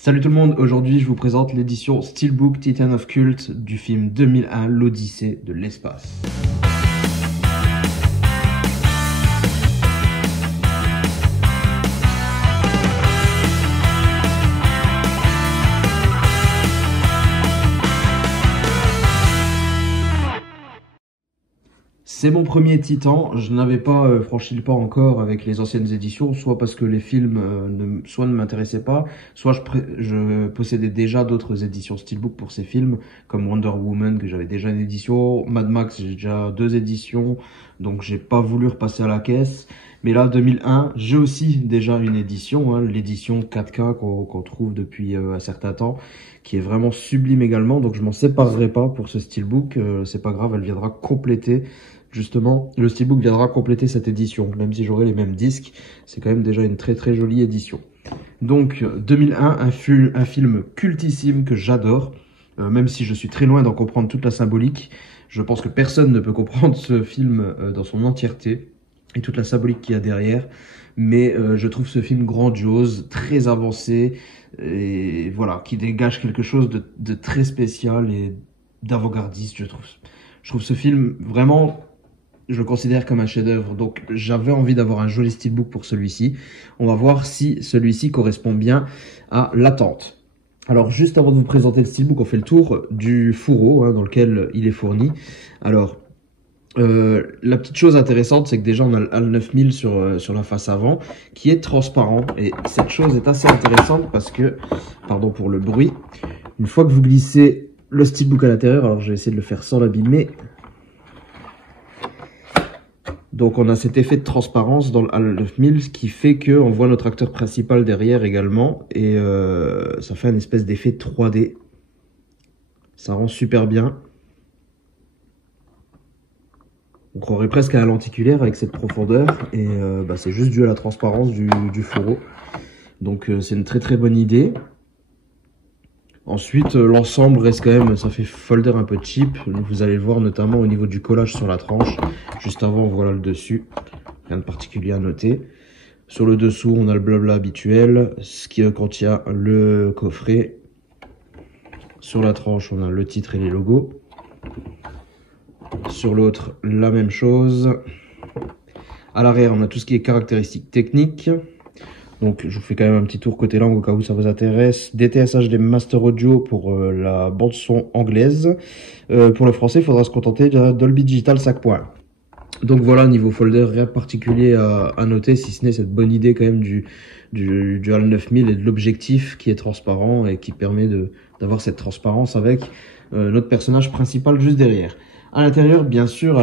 Salut tout le monde, aujourd'hui je vous présente l'édition Steelbook Titan of Cult du film 2001, l'Odyssée de l'espace. C'est mon premier Titan, je n'avais pas franchi le pas encore avec les anciennes éditions, soit parce que les films soit ne m'intéressaient pas, soit je possédais déjà d'autres éditions Steelbook pour ces films, comme Wonder Woman que j'avais déjà une édition, Mad Max j'ai déjà 2 éditions, donc j'ai pas voulu repasser à la caisse. Mais là, 2001, j'ai aussi déjà une édition, hein, l'édition 4K qu'on trouve depuis un certain temps, qui est vraiment sublime également, donc je m'en séparerai pas pour ce Steelbook, c'est pas grave, elle viendra compléter. Justement, le Steelbook viendra compléter cette édition, même si j'aurai les mêmes disques, c'est quand même déjà une très très jolie édition. Donc 2001, un film cultissime que j'adore, même si je suis très loin d'en comprendre toute la symbolique. Je pense que personne ne peut comprendre ce film dans son entièreté et toute la symbolique qu'il y a derrière, mais je trouve ce film grandiose, très avancé, et voilà, qui dégage quelque chose de très spécial et d'avant-gardiste, je trouve. Je trouve ce film vraiment, je le considère comme un chef-d'œuvre, donc j'avais envie d'avoir un joli steelbook pour celui-ci. On va voir si celui-ci correspond bien à l'attente. Alors juste avant de vous présenter le steelbook, on fait le tour du fourreau hein, dans lequel il est fourni. Alors la petite chose intéressante, c'est que déjà on a le HAL 9000 sur la face avant qui est transparent, et cette chose est assez intéressante parce que, pardon pour le bruit, une fois que vous glissez le steelbook à l'intérieur, alors je vais essayer de le faire sans l'abîmer. Donc on a cet effet de transparence dans le HAL 9000 qui fait qu'on voit notre acteur principal derrière également, et ça fait une espèce d'effet 3D. Ça rend super bien. On croirait presque à un lenticulaire avec cette profondeur, et c'est juste dû à la transparence du fourreau. Donc c'est une très très bonne idée. Ensuite, l'ensemble reste quand même, ça fait folder un peu cheap. Vous allez le voir notamment au niveau du collage sur la tranche. Juste avant, voilà le dessus. Rien de particulier à noter. Sur le dessous, on a le blabla habituel, ce qui contient le coffret. Sur la tranche, on a le titre et les logos. Sur l'autre, la même chose. À l'arrière, on a tout ce qui est caractéristiques techniques. Donc je vous fais quand même un petit tour côté langue au cas où ça vous intéresse. DTSH des Master Audio pour la bande son anglaise. Pour le français, il faudra se contenter de Dolby Digital 5.1. Donc voilà, niveau folder, rien de particulier à noter, si ce n'est cette bonne idée quand même du HAL 9000 et de l'objectif qui est transparent et qui permet d'avoir cette transparence avec notre personnage principal juste derrière. À l'intérieur, bien sûr,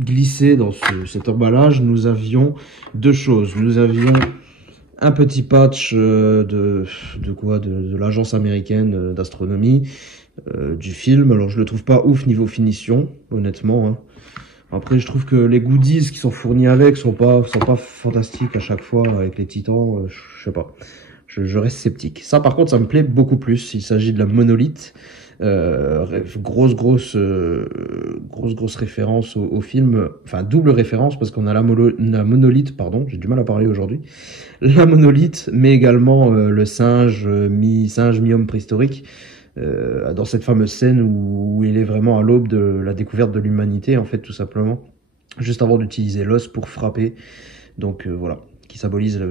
glissé dans cet emballage, nous avions deux choses. Nous avions un petit patch de l'agence américaine d'astronomie du film. Alors, je le trouve pas ouf niveau finition, honnêtement. Hein. Après, je trouve que les goodies qui sont fournis avec sont pas fantastiques à chaque fois avec les Titans. Je sais pas. Je reste sceptique. Ça, par contre, ça me plaît beaucoup plus. Il s'agit de la monolithe. Grosse référence au film, enfin double référence parce qu'on a la monolithe, pardon, j'ai du mal à parler aujourd'hui, la monolithe, mais également le singe, mi-homme préhistorique, dans cette fameuse scène où il est vraiment à l'aube de la découverte de l'humanité, en fait, tout simplement, juste avant d'utiliser l'os pour frapper, donc voilà, qui symbolise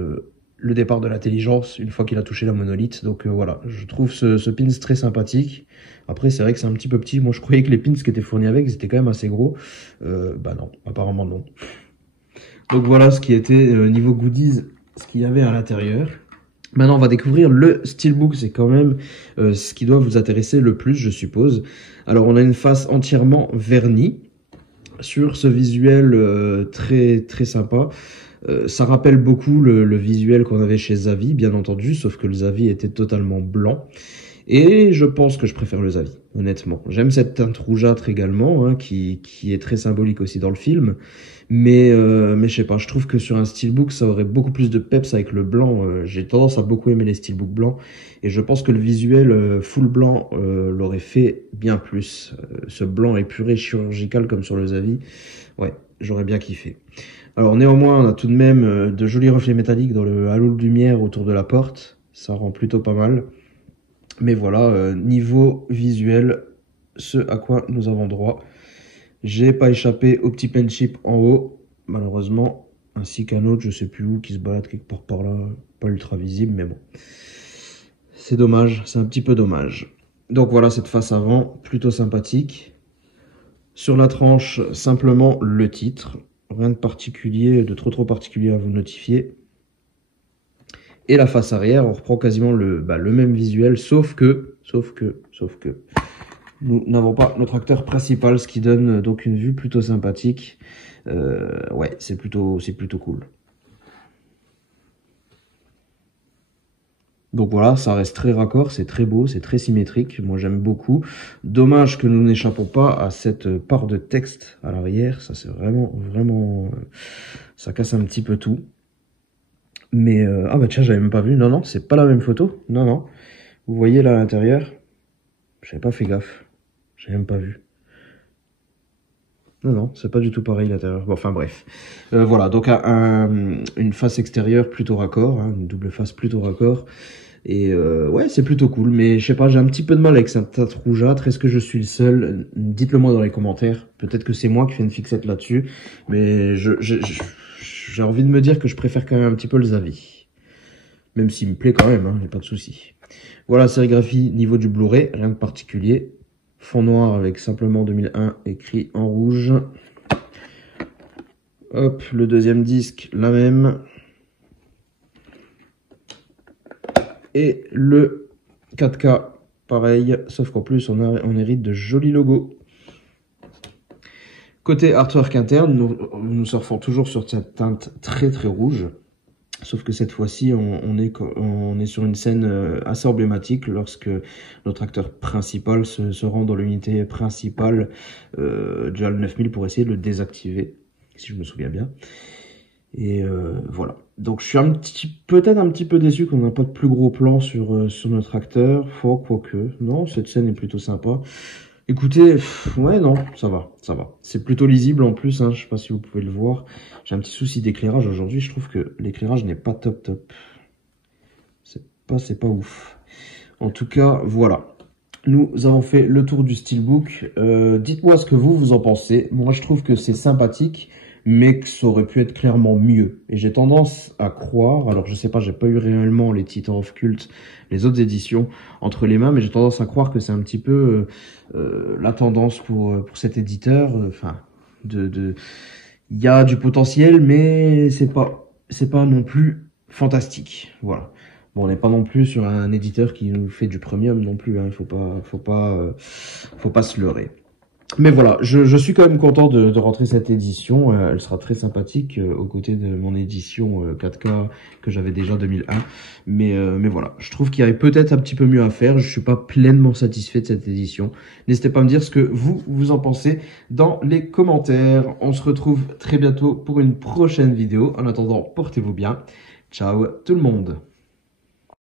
le départ de l'intelligence une fois qu'il a touché la monolithe. Donc voilà, je trouve ce pins très sympathique. Après, c'est vrai que c'est un petit peu petit. Moi, je croyais que les pins qui étaient fournis avec, ils étaient quand même assez gros. Bah non, apparemment non. Donc voilà ce qui était niveau goodies, ce qu'il y avait à l'intérieur. Maintenant, on va découvrir le steelbook. C'est quand même ce qui doit vous intéresser le plus, je suppose. Alors, on a une face entièrement vernie sur ce visuel très très sympa. Ça rappelle beaucoup le visuel qu'on avait chez Zavi, bien entendu, sauf que le Zavi était totalement blanc. Et je pense que je préfère le Zavi, honnêtement. J'aime cette teinte rougeâtre également, hein, qui est très symbolique aussi dans le film. Mais je sais pas, je trouve que sur un steelbook, ça aurait beaucoup plus de peps avec le blanc. J'ai tendance à beaucoup aimer les steelbooks blancs. Et je pense que le visuel full blanc l'aurait fait bien plus. Ce blanc épuré, chirurgical comme sur le Zavi, ouais, j'aurais bien kiffé. Alors néanmoins, on a tout de même de jolis reflets métalliques dans le halo de lumière autour de la porte. Ça rend plutôt pas mal. Mais voilà, niveau visuel, ce à quoi nous avons droit. J'ai pas échappé au petit pen chip en haut, malheureusement, ainsi qu'un autre, je sais plus où, qui se balade quelque part par là, pas ultra visible, mais bon. C'est dommage, c'est un petit peu dommage. Donc voilà cette face avant, plutôt sympathique. Sur la tranche, simplement le titre. Rien de particulier, de trop particulier à vous notifier. Et la face arrière, on reprend quasiment le même visuel, sauf que, nous n'avons pas notre acteur principal, ce qui donne donc une vue plutôt sympathique. Ouais, c'est plutôt cool. Donc voilà, ça reste très raccord, c'est très beau, c'est très symétrique. Moi, j'aime beaucoup. Dommage que nous n'échappons pas à cette part de texte à l'arrière. Ça, c'est vraiment... ça casse un petit peu tout. Mais... ah bah tiens, j'avais même pas vu. Non, non, c'est pas la même photo. Non, non. Vous voyez là à l'intérieur, j'avais pas fait gaffe. J'ai même pas vu. Non, non, c'est pas du tout pareil l'intérieur. Bon, enfin bref. Voilà, donc une face extérieure plutôt raccord, hein, une double face plutôt raccord. Et ouais, c'est plutôt cool, mais je sais pas, j'ai un petit peu de mal avec cette teinte rougeâtre. Est-ce que je suis le seul? Dites-le moi dans les commentaires. Peut-être que c'est moi qui fais une fixette là-dessus, mais j'ai envie de me dire que je préfère quand même un petit peu les avis. Même s'il me plaît quand même, hein, y a pas de souci. Voilà, sérigraphie niveau du Blu-ray, rien de particulier. Fond noir avec simplement 2001 écrit en rouge. Hop, le deuxième disque, la même. Et le 4K, pareil, sauf qu'en plus on hérite de jolis logos. Côté artwork interne, nous surfons toujours sur cette teinte très rouge. Sauf que cette fois-ci, on est sur une scène assez emblématique lorsque notre acteur principal se rend dans l'unité principale du HAL 9000 pour essayer de le désactiver, si je me souviens bien. Et voilà. Donc je suis peut-être un petit peu déçu qu'on n'a pas de plus gros plan sur notre acteur. Quoique. Non, cette scène est plutôt sympa. Écoutez, ouais, non, ça va. C'est plutôt lisible en plus, hein, je sais pas si vous pouvez le voir. J'ai un petit souci d'éclairage aujourd'hui, je trouve que l'éclairage n'est pas top. C'est pas ouf. En tout cas, voilà. Nous avons fait le tour du steelbook. Dites-moi ce que vous en pensez. Moi, je trouve que c'est sympathique, mais que ça aurait pu être clairement mieux. Et j'ai tendance à croire, alors je sais pas, j'ai pas eu réellement les Titans of Cult, les autres éditions entre les mains, mais j'ai tendance à croire que c'est un petit peu la tendance pour cet éditeur. Enfin, il y a du potentiel, mais c'est pas non plus fantastique. Voilà. Bon, on n'est pas non plus sur un éditeur qui nous fait du premium non plus, hein. Il faut pas se leurrer. Mais voilà, je suis quand même content de rentrer cette édition. Elle sera très sympathique aux côtés de mon édition 4K que j'avais déjà 2001. Mais voilà, je trouve qu'il y avait peut-être un petit peu mieux à faire. Je suis pas pleinement satisfait de cette édition. N'hésitez pas à me dire ce que vous en pensez dans les commentaires. On se retrouve très bientôt pour une prochaine vidéo. En attendant, portez-vous bien. Ciao tout le monde.